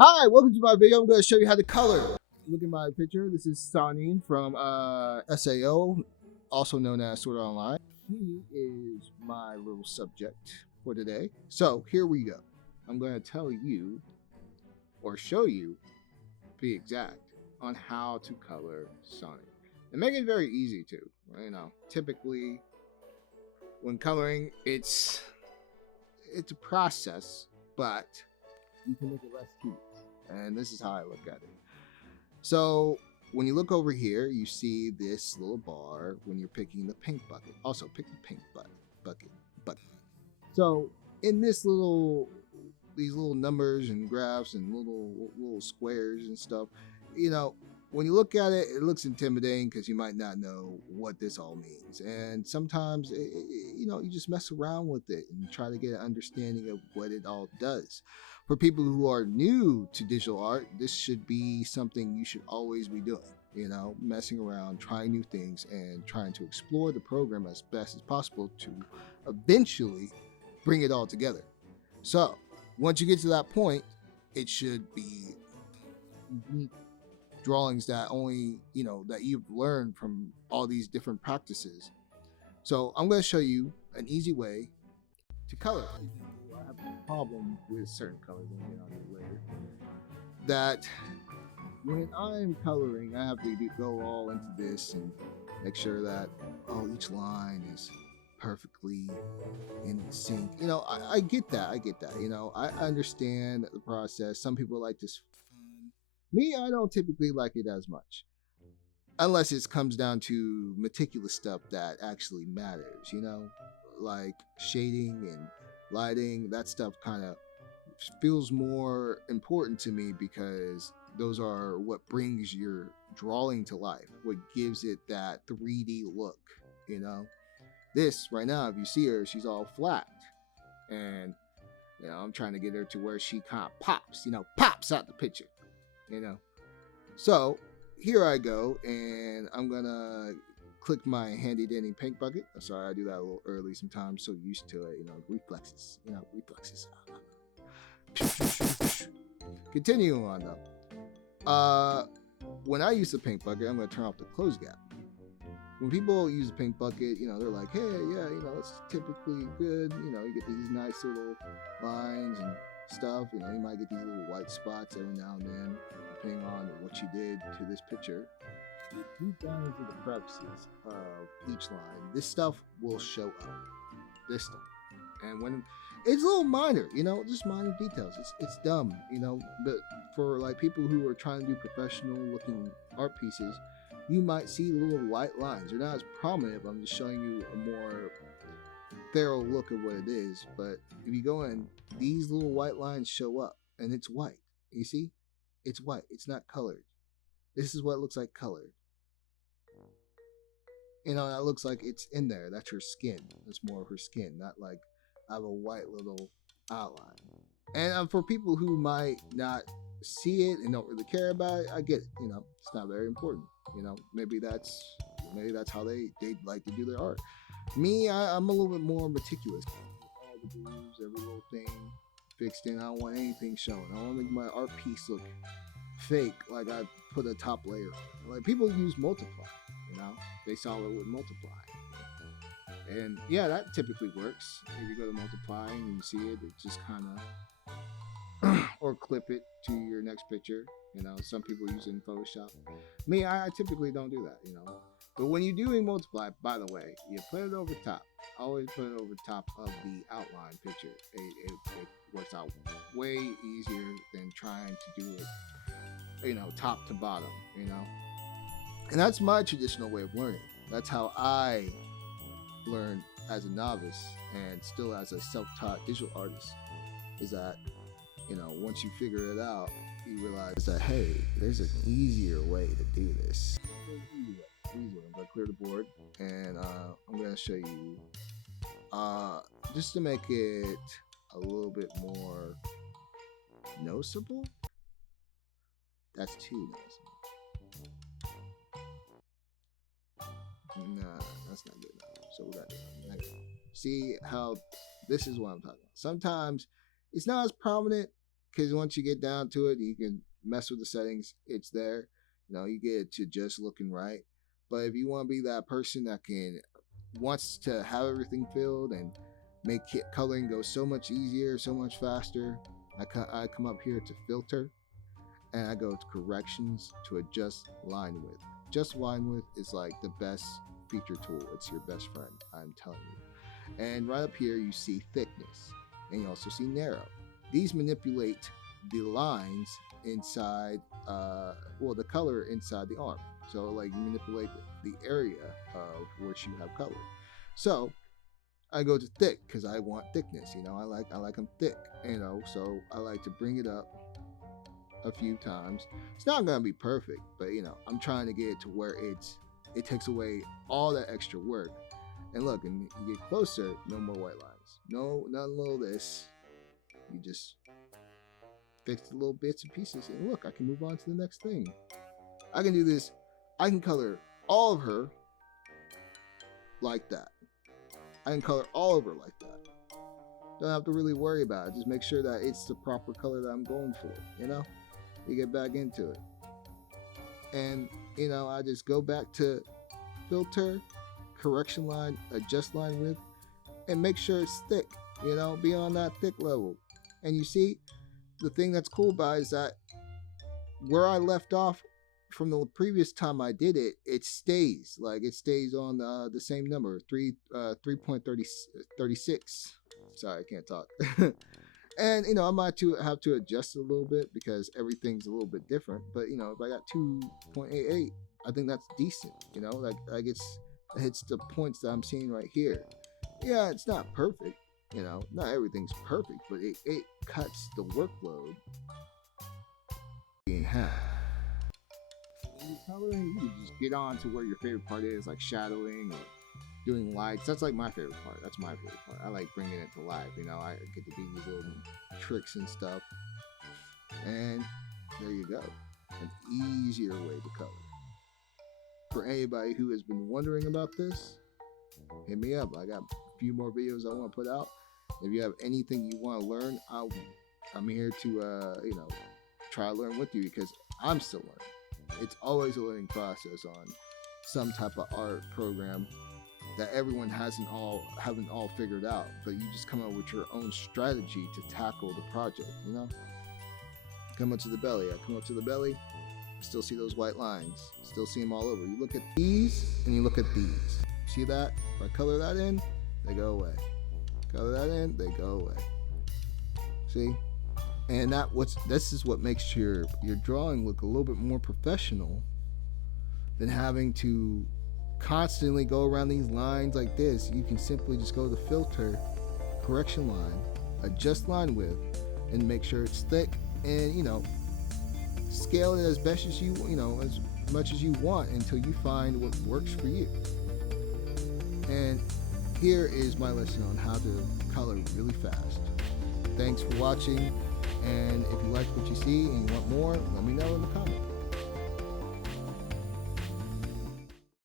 Hi, welcome to my video. I'm going to show you how to color. Look at my picture. This is Sanin from SAO, also known as Sword Online. He is my little subject for today. So here we go. I'm going to tell you, or show you, to be exact, on how to color Sonic. And make it very easy too. You know, typically when coloring, it's a process, but you can make it less tedious. And this is how I look at it. So when you look over here, you see this little bar when you're picking the pink bucket. Also, pick the pink bucket. So in these little numbers and graphs and little squares and stuff, you know, when you look at it, it looks intimidating because you might not know what this all means. And sometimes, you just mess around with it and try to get an understanding of what it all does. For people who are new to digital art, this should be something you should always be doing. You know, messing around, trying new things, and trying to explore the program as best as possible to eventually bring it all together. So, once you get to that point, it should be unique drawings that only that you've learned from all these different practices. So I'm going to show you an easy way to color. I have a problem with certain colors. I'll get on it later. That when I'm coloring, I have to go all into this and make sure that each line is perfectly in sync. I get that. I understand the process. Some people like this. Me, I don't typically like it as much. Unless it comes down to meticulous stuff that actually matters, like shading and lighting. That stuff kind of feels more important to me because those are what brings your drawing to life, what gives it that 3D look, This right now, if you see her, she's all flat. And, I'm trying to get her to where she kind of pops out the picture. So here I go, and I'm gonna click my handy dandy paint bucket. I'm sorry, I do that a little early sometimes, so used to it, reflexes. Continuing on though. When I use the paint bucket, I'm gonna turn off the close gap. When people use the paint bucket, they're like, hey, yeah, it's typically good. You get these nice little lines and stuff. You might get these little white spots every now and then, depending on what you did to this picture. Deep down into the crevices of each line, this stuff will show up. This stuff. And when it's a little minor, just minor details. It's dumb, but for like people who are trying to do professional looking art pieces, you might see little white lines. They're not as prominent, but I'm just showing you a more thorough look at what it is. But if you go in, these little white lines show up, and it's white. You see? It's white. It's not colored. This is what it looks like colored. That looks like it's in there. That's her skin. That's more of her skin, not like I have a white little outline. And for people who might not see it and don't really care about it, I get it. It's not very important. Maybe that's how they like to do their art. Me, I'm a little bit more meticulous. All the grooves, every little thing fixed in. I don't want anything shown. I want to make my art piece look fake, like I put a top layer. Like people use multiply. They saw it with multiply. And yeah, that typically works. If you go to multiply and you see it, it just kind of or clip it to your next picture. Some people use it in Photoshop. Me, I typically don't do that. But when you're doing multiply, by the way, you put it over top. Always put it over top of the outline picture. It works out way easier than trying to do it, top to bottom. And that's my traditional way of learning. That's how I learned as a novice and still as a self-taught digital artist. Is that once you figure it out, you realize that hey, there's an easier way to do this. I'm gonna clear the board, and I'm gonna show you just to make it a little bit more noticeable. That's too noticeable. Nah, that's not good enough. So we got to see how this is what I'm talking about. Sometimes it's not as prominent because once you get down to it, you can mess with the settings. It's there. You get it to just looking right. But if you want to be that person that wants to have everything filled and make coloring go so much easier, so much faster, I come up here to filter, and I go to corrections to adjust line width. Just line width is like the best feature tool. It's your best friend, I'm telling you. And right up here you see thickness, and you also see narrow. These manipulate the lines inside, the color inside the arm. So like you manipulate the area of which you have colored. So I go to thick because I want thickness. I like them thick. So I like to bring it up a few times. It's not gonna be perfect, but I'm trying to get it to where it takes away all that extra work. And look, and you get closer, no more white lines. No, not a little this. You just fix the little bits and pieces, and look, I can move on to the next thing. I can do this. I can color all of her like that. I can color all over like that. Don't have to really worry about it. Just make sure that it's the proper color that I'm going for. You get back into it. And, I just go back to filter, correction line, adjust line width, and make sure it's thick, be on that thick level. And you see, the thing that's cool about it is that where I left off from the previous time I did it, it stays. Like, it stays on the same number, 3.36. Sorry, I can't talk. And, I might have to adjust it a little bit because everything's a little bit different. But, if I got 2.88, I think that's decent, like it hits the points that I'm seeing right here. Yeah, it's not perfect, not everything's perfect, but it cuts the workload in half. Coloring, you can just get on to where your favorite part is, like shadowing or doing lights. That's like my favorite part. That's my favorite part. I like bringing it to life. I get to do these little tricks and stuff. And there you go. An easier way to color. For anybody who has been wondering about this, hit me up. I got a few more videos I want to put out. If you have anything you want to learn, I'm here to try to learn with you, because I'm still learning. It's always a learning process on some type of art program that everyone haven't all figured out, but you just come up with your own strategy to tackle the project. Come up to the belly. I come up to the belly, still see those white lines, still see them all over. You look at these and you look at these. See that? If I color that in, they go away. Color that in, they go away. See? And this is what makes your drawing look a little bit more professional than having to constantly go around these lines like this. You can simply just go to the filter, correction line, adjust line width, and make sure it's thick, and scale it as best as as much as you want until you find what works for you. And here is my lesson on how to color really fast. Thanks for watching, and if you like what you see and you want more, let me know in the comments.